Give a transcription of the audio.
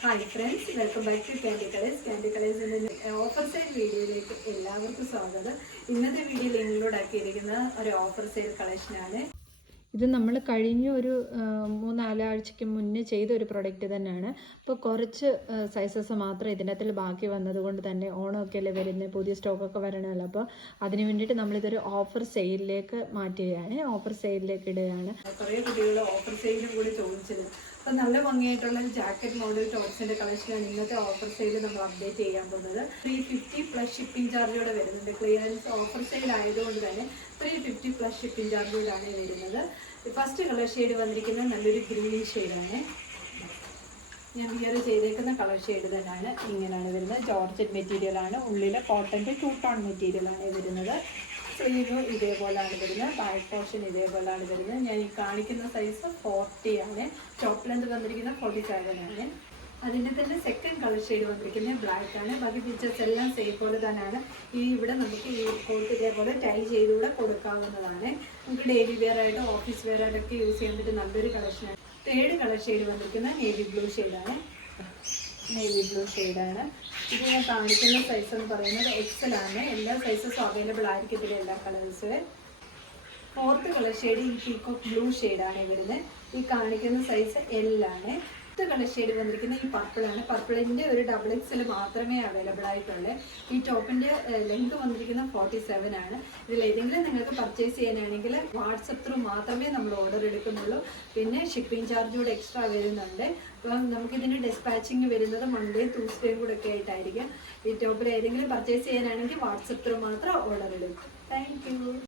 Hi friends, welcome back to candy colours. Candy കളേഴ്സിൻ്റെ offer sale വീഡിയോയിലേക്ക് എല്ലാവർക്കും സ്വാഗതം. ഇന്നത്തെ വീഡിയോയിൽ ഇൻക്ലൂഡ് ആക്കിയിരിക്കുന്ന ഒരു ഓഫർ സെയിൽ കളക്ഷനാണ്. ഇത് നമ്മൾ കഴിഞ്ഞ ഒരു 3-4 ആഴ്ചയ്ക്ക് മുന്നേ ചെയ്ത ഒരു പ്രൊഡക്റ്റ് തന്നെയാണ്. അപ്പോൾ കുറച്ച് സൈസസ് മാത്രം ഇതിനകത്തിൽ ബാക്കി വന്നതുകൊണ്ട് തന്നെ ഓണമൊക്കെ അല്ലേ വരുന്നത്, പുതിയ സ്റ്റോക്കൊക്കെ വരണമല്ലോ. അപ്പോൾ അതിന് വേണ്ടിയിട്ട് നമ്മളിതൊരു ഓഫർ സെയിലിലേക്ക് മാറ്റുകയാണ്, ഓഫർ സെയിലിലേക്ക് ഇടുകയാണ്. കുറേ കുട്ടികൾ ഓഫർ സെയിലും കൂടി ചോദിച്ചത്. അപ്പോൾ നല്ല ഭംഗിയായിട്ടുള്ള ഒരു ജാക്കറ്റ് മോഡൽ ടോപ്സിൻ്റെ കളക്ഷനാണ് ഇന്നത്തെ ഓഫർ സെയിൽ നമ്മൾ അപ്ഡേറ്റ് ചെയ്യാൻ പോകുന്നത്. 350 പ്ലസ് ഷിപ്പിംഗ് ചാർജോടെ വരുന്നുണ്ട്. ക്ലിയറൻസ് ഓഫർ സെയിൽ ആയതുകൊണ്ട് തന്നെ 350 പ്ലസ് ഷിപ്പിംഗ് ചാർജോടാണ് വരുന്നത്. ഫസ്റ്റ് കളർ ഷെയ്ഡ് വന്നിരിക്കുന്നത് നല്ലൊരു ഗ്രീൻ ഷെയ്ഡാണ്. ഞാൻ വിയർ ചെയ്തേക്കുന്ന കളർ ഷെയ്ഡ് തന്നെയാണ്. ഇങ്ങനെയാണ് വരുന്നത്. ജോർജറ്റ് മെറ്റീരിയലാണ്, ഉള്ളിൽ കോട്ടൻ്റെ 2 ടോൺ മെറ്റീരിയലാണ് വരുന്നത്. സ്ലീവ് ഇതേപോലെയാണ് വരുന്നത്, ബാക്ക് പോർഷൻ ഇതേപോലെയാണ് വരുന്നത്. ഞാൻ ഈ കാണിക്കുന്ന സൈസ് 40 ആണ്. ടോപ്പ് ലെന്ത് വന്നിരിക്കുന്നത് 47 ആണ്. അതിൻ്റെ തന്നെ സെക്കൻഡ് കളർ ഷെയ്ഡ് വന്നിരിക്കുന്നത് ബ്ലാക്ക് ആണ്. ബാക്കി ഫീച്ചേഴ്സ് എല്ലാം സെയിം പോലെ തന്നെയാണ്. ഇവിടെ നമുക്ക് ഈ കോട്ട് ഇതേപോലെ ടൈ ചെയ്തുകൂടെ കൊടുക്കാവുന്നതാണ്. നമുക്ക് ഡെയിലി വെയർ ആയിട്ട് ഓഫീസ് വെയർ ആയിട്ടൊക്കെ യൂസ് ചെയ്യാൻ പറ്റും നല്ലൊരു കളക്ഷനാണ്. തേർഡ് കളർ ഷെയ്ഡ് വന്നിരിക്കുന്നത് നേവി ബ്ലൂ ഷെയ്ഡാണ്. നേവി ബ്ലൂ ഷെയ്ഡാണ്. ഇത് ഞാൻ കാണിക്കുന്ന സൈസ് എന്ന് പറയുന്നത് XL ആണ്. എല്ലാ സൈസസും അവൈലബിൾ ആയിരിക്കത്തില്ല, എല്ലാ കളേഴ്സ്. ഫോർത്ത് കളർ ഷെയ്ഡ് ഈ പീക്കോക്ക് ബ്ലൂ ഷെയ്ഡാണ് വരുന്നത്. ഈ കാണിക്കുന്ന സൈസ് L ആണ്. ഫിഫ്ത്ത് കളർ ഷെയ്ഡ് വന്നിരിക്കുന്നത് ഈ പർപ്പിളാണ്. പർപ്പിളിൻ്റെ ഒരു XXL മാത്രമേ അവൈലബിൾ ആയിട്ടുള്ളൂ. ഈ ടോപ്പിൻ്റെ ലെങ്ത് വന്നിരിക്കുന്നത് 47 ആണ്. ഇതിൽ ഏതെങ്കിലും നിങ്ങൾക്ക് പർച്ചേസ് ചെയ്യാനാണെങ്കിൽ വാട്സപ്പ് ത്രൂ മാത്രമേ നമ്മൾ ഓർഡർ എടുക്കുന്നുള്ളൂ. പിന്നെ ഷിപ്പിംഗ് ചാർജ് കൂടെ എക്സ്ട്രാ വരുന്നുണ്ട്. അപ്പം നമുക്കിതിന് ഡിസ്പാച്ചിങ് വരുന്നത് മൺഡേ ട്യൂസ്ഡേയും കൂടെ ഒക്കെ ആയിട്ടായിരിക്കും. ഈ ടോപ്പിൽ ഏതെങ്കിലും പർച്ചേസ് ചെയ്യാനാണെങ്കിൽ വാട്സപ്പ് ത്രൂ മാത്രം ഓർഡർ എടുക്കും. Thank you.